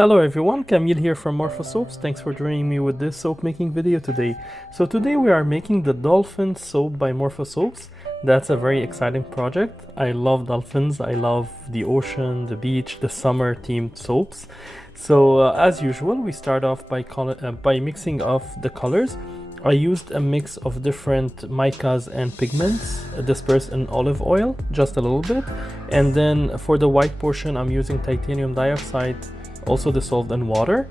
Hello everyone, Camille here from Morfosoaps. Thanks for joining me with this soap making video today. So today we are making the Dolphins soap by Morfosoaps. That's a very exciting project. I love dolphins, I love the ocean, the beach, the summer themed soaps. So as usual, we start off by mixing of the colors. I used a mix of different micas and pigments dispersed in olive oil, just a little bit. And then for the white portion, I'm using titanium dioxide, also dissolved in water.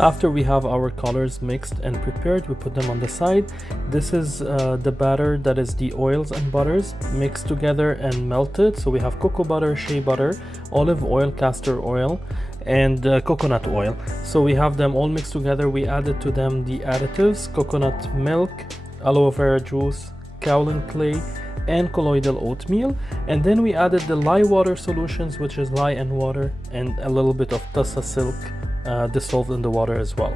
After we have our colors mixed and prepared, we put them on the side. This is the batter, that is the oils and butters mixed together and melted. So we have cocoa butter, shea butter, olive oil, castor oil, and coconut oil. So we have them all mixed together. We added to them the additives: coconut milk, aloe vera juice, kaolin clay, and colloidal oatmeal. And then we added the lye water solutions, which is lye and water, and a little bit of tussa silk dissolved in the water as well.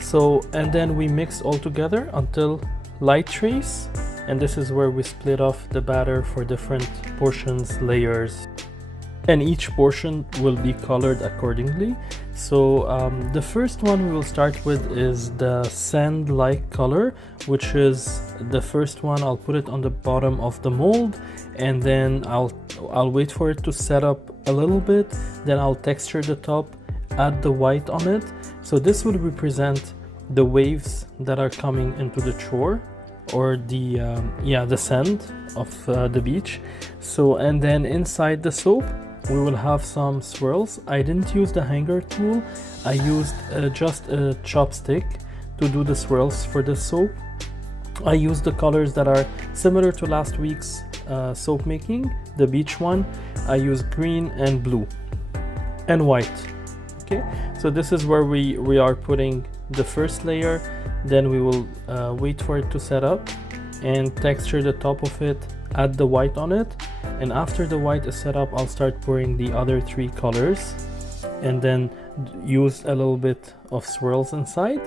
So, and then we mixed all together until light trace, and this is where we split off the batter for different portions, layers, and each portion will be colored accordingly. So the first one we will start with is the sand-like color, which is the first one. I'll put it on the bottom of the mold, and then I'll wait for it to set up a little bit. Then I'll texture the top, add the white on it. So this will represent the waves that are coming into the shore, or the sand of the beach. So, and then inside the soap we will have some swirls. I didn't use the hanger tool. I used just a chopstick to do the swirls for the soap. I used the colors that are similar to last week's soap making, the beach one. I used green and blue and white. Okay, so this is where we are putting the first layer. Then we will wait for it to set up and texture the top of it, add the white on it, and after the white is set up, I'll start pouring the other three colors and then use a little bit of swirls inside.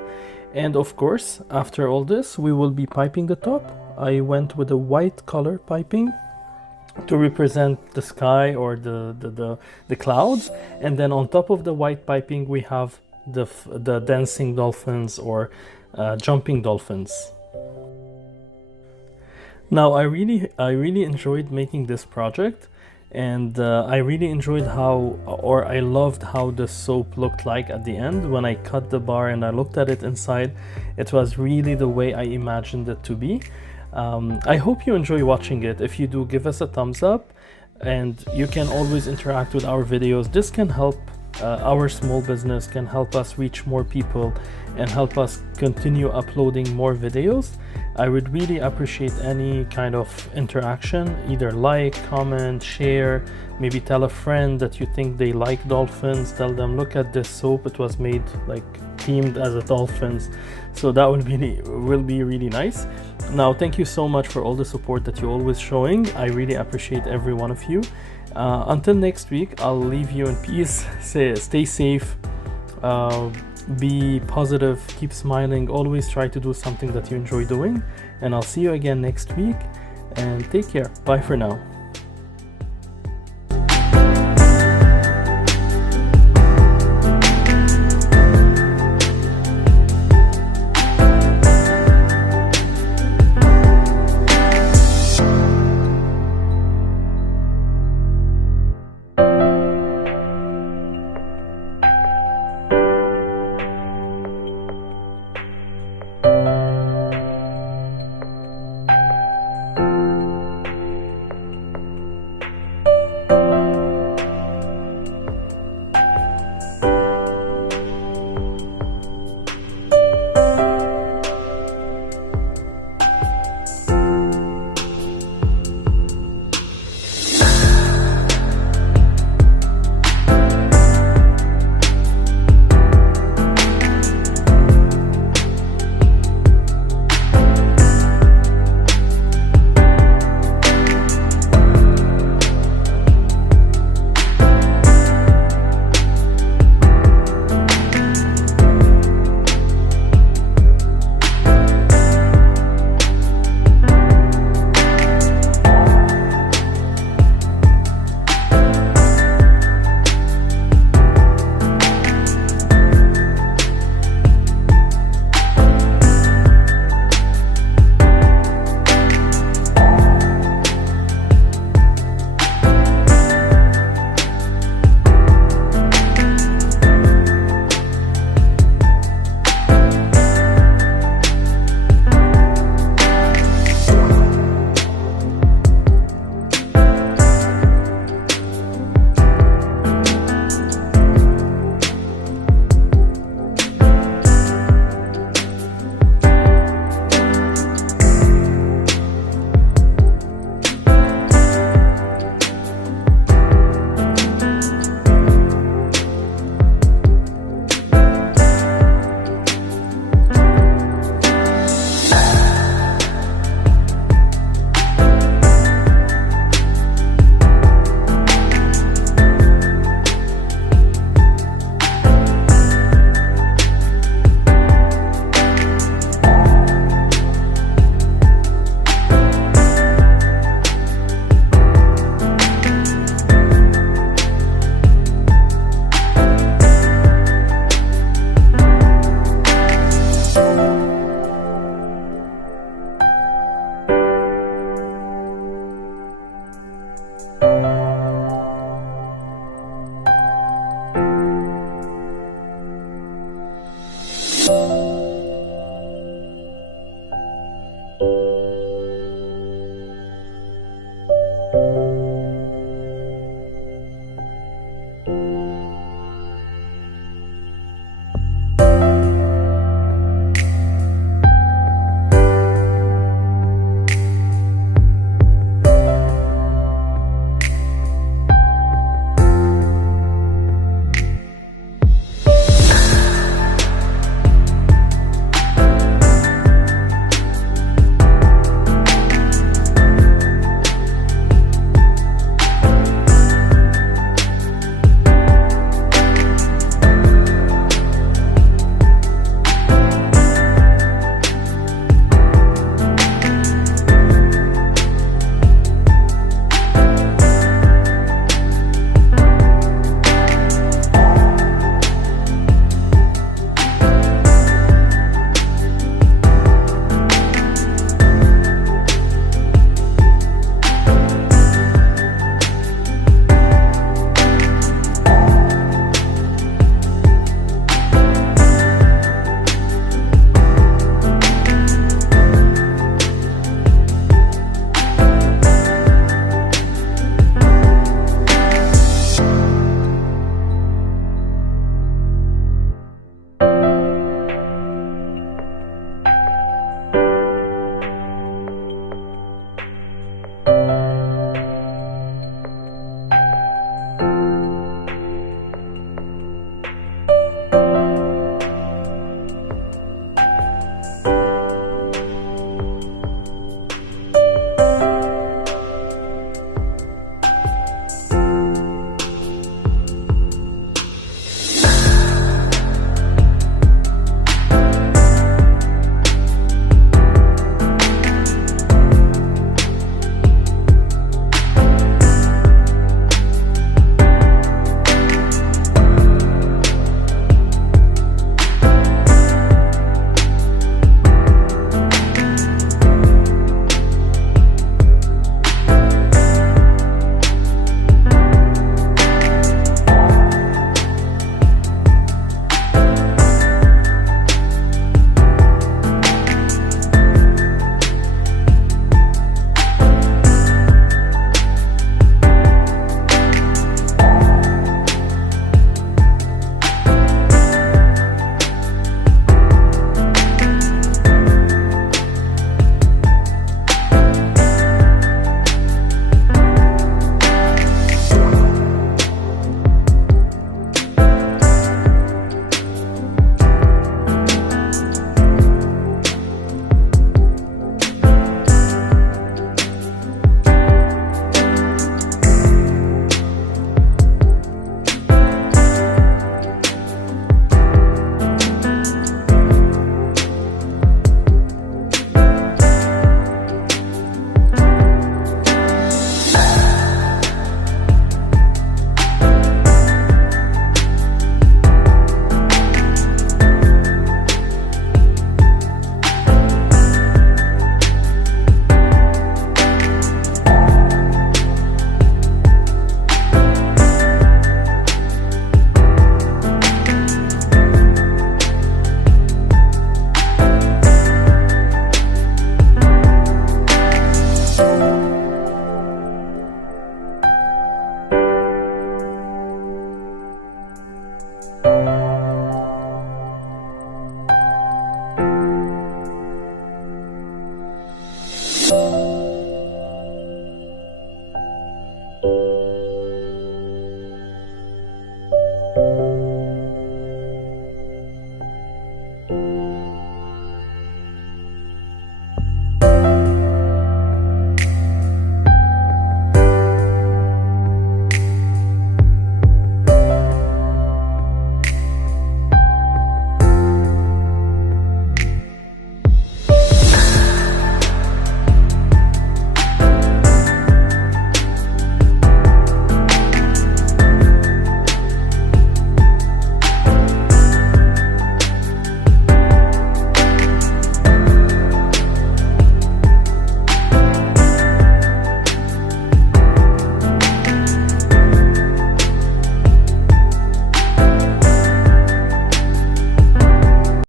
And of course, after all this, we will be piping the top. I went with a white color piping to represent the sky or the clouds, and then on top of the white piping we have the dancing dolphins or jumping dolphins. Now I really enjoyed making this project, and I really enjoyed I loved how the soap looked like at the end. When I cut the bar and I looked at it inside, it was really the way I imagined it to be. I hope you enjoy watching it. If you do, give us a thumbs up, and you can always interact with our videos. This can help our small business, can help us reach more people and help us continue uploading more videos. I would really appreciate any kind of interaction, either like, comment, share, maybe tell a friend that you think they like dolphins. Tell them, look at this soap, it was made like themed as a dolphins. So that will be really nice. Now, thank you so much for all the support that you're always showing. I really appreciate every one of you. Until next week, I'll leave you in peace. Stay safe, be positive, keep smiling, always try to do something that you enjoy doing, and I'll see you again next week, and take care. Bye for now.